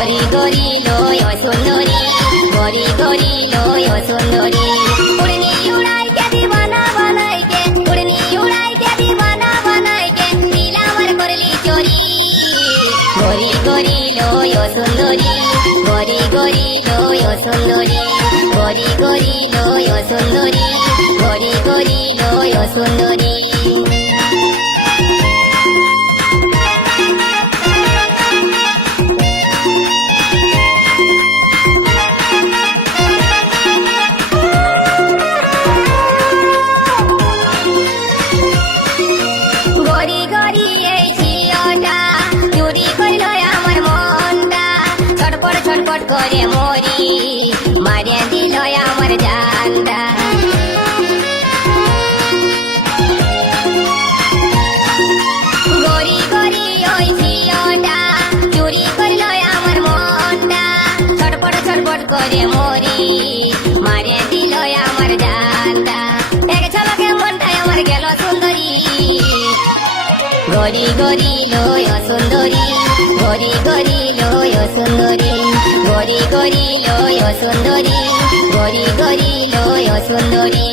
গরি গরি লয় সুন্দরী, গরি গরি লয় সুন্দরী। উড়নি উড়াইতে দিবানা বানাইতে, উড়নি উড়াইতে দিবানা বানাইতে, দিল আমার করলি চোরি। গরি গরি লয় সুন্দরী, গরি গরি লয় সুন্দরী, গরি গরি লয় সুন্দরী, গরি গরি লয় সুন্দরী। গরি গরি এই ঝিওটা চুরি করল আমার মনটা, ছটপট ছটপট করে মরি, মারিয়া দিল আমার জানটা। গরি গরি ওই ঝিওটা চুরি করল আমার মনটা, ছটপট ছটপট করে মরি, মারিয়া দিল আমার জানটা। এক ঝলকে মনটাই আমার গেল সুন্দরী। গরি গরি লয় সুন্দরী, গরি গরি লয় সুন্দরী, গরি গরি লয় সুন্দরী, গরি গরি লয় সুন্দরী।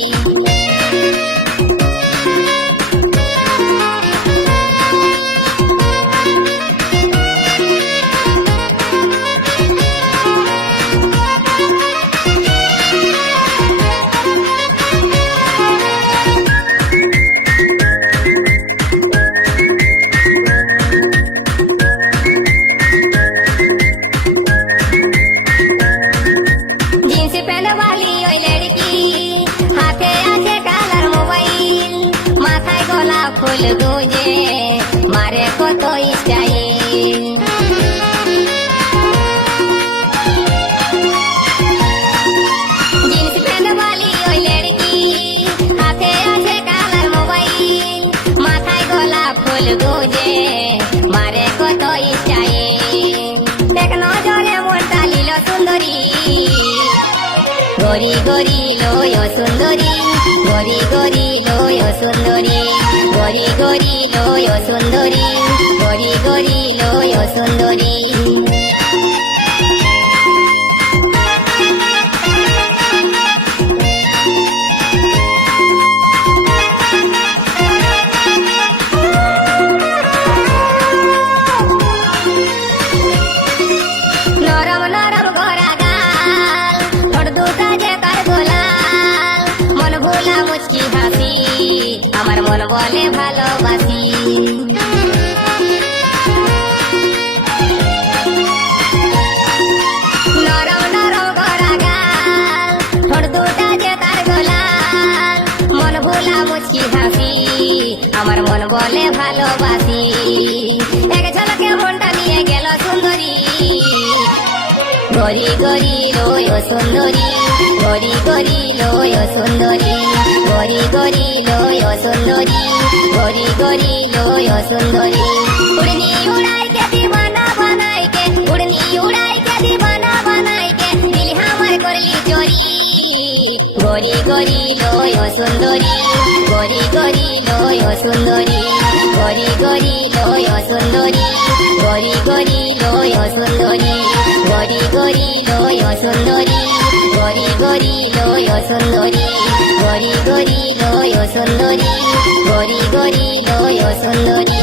जींस पहने वाली ओई लड़की, हाथे आछे कालार मोबाइल, माथाय गोलाप फुल गुंजे, मारे कतो स्टाइल। जींस पहने वाली ओई लड़की, हाथे आछे कालार मोबाइल, माथाय गोलाप फुल गुंजे, मारे कतो स्टाइल। देख नजरे मनटा लील सुंदरी। গরি গরি লয় সুন্দরী, গরি গরি লয় সুন্দরী, গরি গরি লয় সুন্দরী, গরি গরি লয় সুন্দরী। নরম নরম গড়া গাল, ঠোঁট দুটা যে কার গোলাল, মন ভোলা মুচকি হাসি, আমার মন বলে ভালোবাসি। নরম নরম গড়া গাল, ঠোঁট দুটা যে তার গোলাল, মন ভোলা মুচকি হাসি, আমার মন বলে ভালোবাসি। এক ঝলকে মনটা নিয়ে গেল সুন্দরী। গরি গরি লয় সুন্দরী, গরি গরি লয় সুন্দরী, গরি গরি লয় সুন্দরী, গরি গরি লয় সুন্দরী। উড়নি উড়াইতে দিবানা বানাইতে, উড়নি উড়াইতে দিবানা বানাইতে, দিল আমার করলি চোরি। গরি গরি লয় সুন্দরী, গরি গরি লয় সুন্দরী, গরি গরি লয় সুন্দরী, গরি গরি লয় সুন্দরী, গরি গরি লয় সুন্দরী, গরি গরি লয় সুন্দরী, গরি গরি লয় সুন্দরী, গরি গরি লয় সুন্দরী।